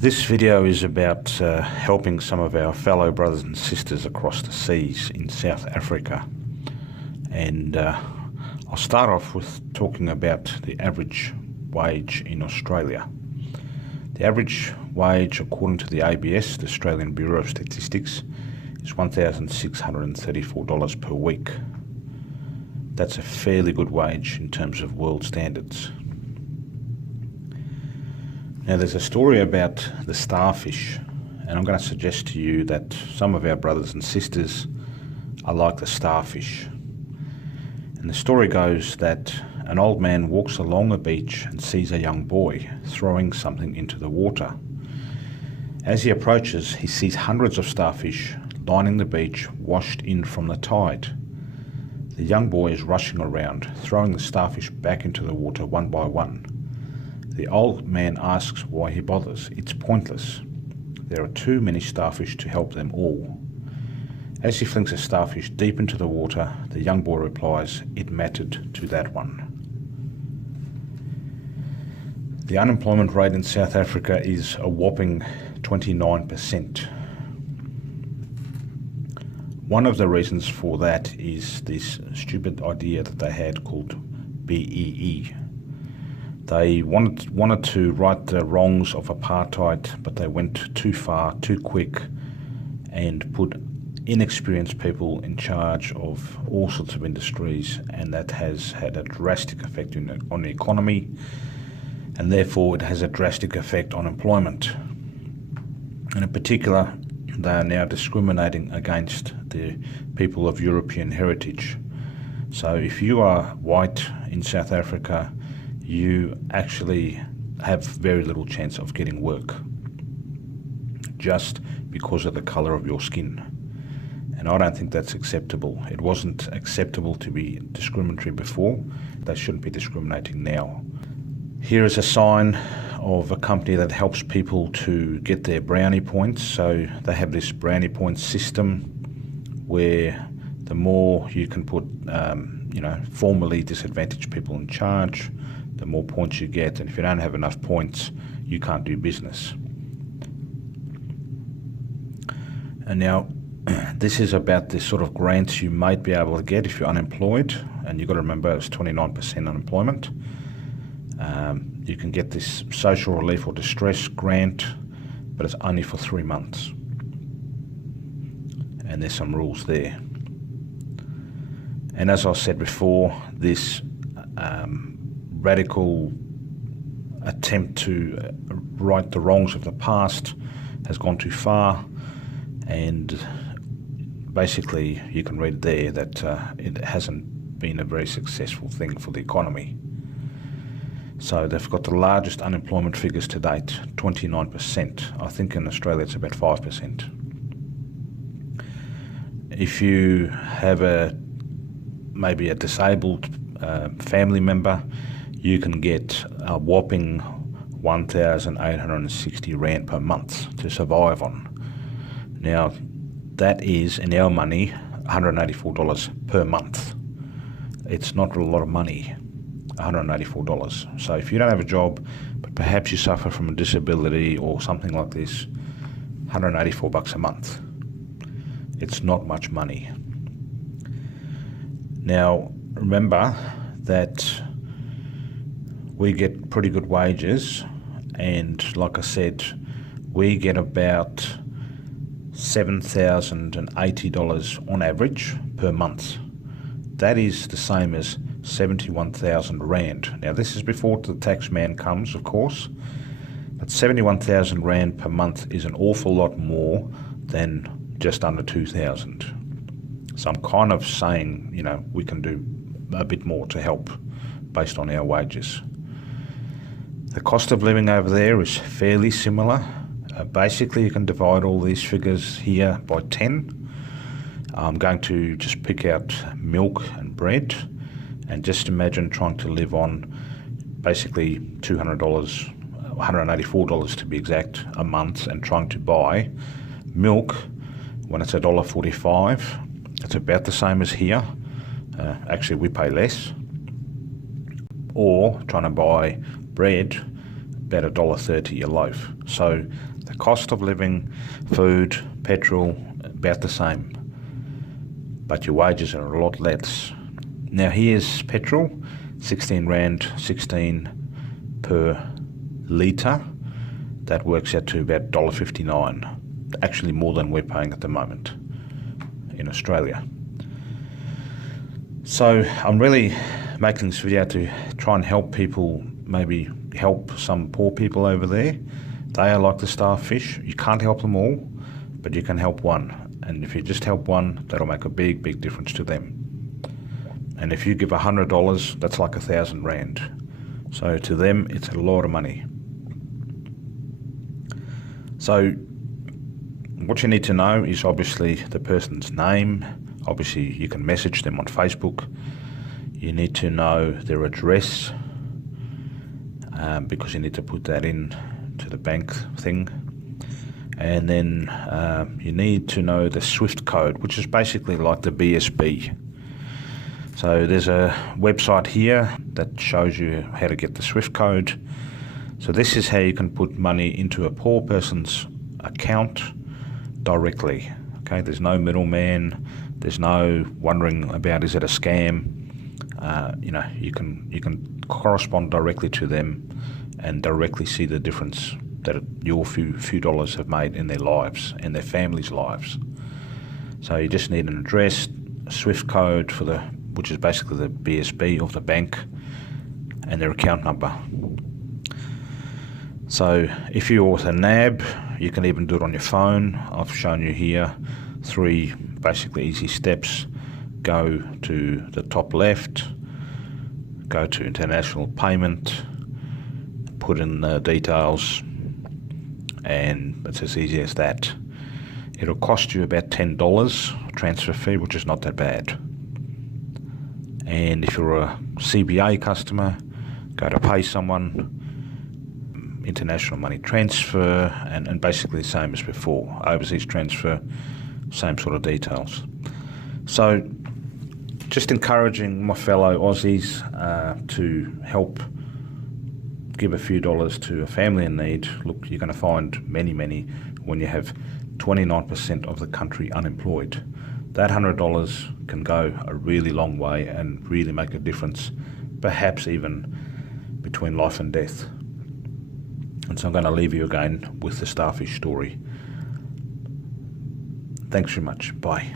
This video is about helping some of our fellow brothers and sisters across the seas in South Africa. And I'll start off with talking about the average wage in Australia. The average wage, according to the ABS, the Australian Bureau of Statistics, is $1,634 per week. That's a fairly good wage in terms of world standards. Now, there's a story about the starfish, and I'm going to suggest to you that some of our brothers and sisters are like the starfish. And the story goes that an old man walks along a beach and sees a young boy throwing something into the water. As he approaches, he sees hundreds of starfish lining the beach, washed in from the tide. The young boy is rushing around, throwing the starfish back into the water one by one. The old man asks why he bothers. It's pointless. There are too many starfish to help them all. As he flings a starfish deep into the water, the young boy replies, "It mattered to that one." The unemployment rate in South Africa is a whopping 29%. One of the reasons for that is this stupid idea that they had called BEE. They wanted to right the wrongs of apartheid, but they went too far, too quick, and put inexperienced people in charge of all sorts of industries, and that has had a drastic effect on the economy, and therefore it has a drastic effect on employment. And in particular, they are now discriminating against the people of European heritage. So if you are white in South Africa, you actually have very little chance of getting work just because of the colour of your skin. And I don't think that's acceptable. It wasn't acceptable to be discriminatory before. They shouldn't be discriminating now. Here is a sign of a company that helps people to get their brownie points. So they have this brownie points system where the more you can put formerly disadvantaged people in charge, the more points you get, and if you don't have enough points, you can't do business. And now, this is about the sort of grants you might be able to get if you're unemployed, and you've got to remember it's 29% unemployment. You can get this social relief or distress grant, but it's only for 3 months. And there's some rules there. And as I said before, this radical attempt to right the wrongs of the past has gone too far, and basically you can read there that it hasn't been a very successful thing for the economy. So they've got the largest unemployment figures to date, 29%. I think in Australia it's about 5%. If you have maybe a disabled family member, you can get a whopping 1,860 Rand per month to survive on. Now, that is, in our money, $184 per month. It's not a lot of money, $184. So if you don't have a job, but perhaps you suffer from a disability or something like this, $184 a month. It's not much money. Now, remember that we get pretty good wages, and like I said, we get about $7,080 on average per month. That is the same as 71,000 Rand. Now, this is before the tax man comes, of course, but 71,000 Rand per month is an awful lot more than just under 2,000. So I'm kind of saying, we can do a bit more to help based on our wages. The cost of living over there is fairly similar. Basically, you can divide all these figures here by 10. I'm going to just pick out milk and bread, and just imagine trying to live on basically $200, $184 to be exact, a month, and trying to buy milk when it's $1.45. It's about the same as here. Actually, we pay less. Or trying to buy bread about $1.30 a loaf. So the cost of living, food, petrol, about the same. But your wages are a lot less. Now here's petrol, 16 Rand 16 per litre. That works out to about $1.59. Actually more than we're paying at the moment in Australia. So I'm really making this video to try and help people, maybe help some poor people over there. They are like the starfish. You can't help them all, but you can help one. And if you just help one, that'll make a big, big difference to them. And if you give $100, that's like 1,000 Rand. So to them, it's a lot of money. So what you need to know is obviously the person's name. Obviously, you can message them on Facebook. You need to know their address because you need to put that in to the bank thing. And then you need to know the SWIFT code, which is basically like the BSB. So there's a website here that shows you how to get the SWIFT code. So this is how you can put money into a poor person's account directly. Okay, there's no middleman. There's no wondering about, is it a scam? You can correspond directly to them and directly see the difference that your few dollars have made in their lives, in their families' lives. So you just need an address, a SWIFT code which is basically the BSB of the bank, and their account number. So if you're with a NAB, you can even do it on your phone. I've shown you here 3 basically easy steps. Go to the top left, go to international payment, put in the details, and it's as easy as that. It'll cost you about $10 transfer fee, which is not that bad. And if you're a CBA customer, go to pay someone, international money transfer, and basically the same as before. Overseas transfer, same sort of details. So just encouraging my fellow Aussies to help give a few dollars to a family in need. Look, you're going to find many when you have 29% of the country unemployed. That $100 can go a really long way and really make a difference, perhaps even between life and death. And so I'm going to leave you again with the starfish story. Thanks very much. Bye.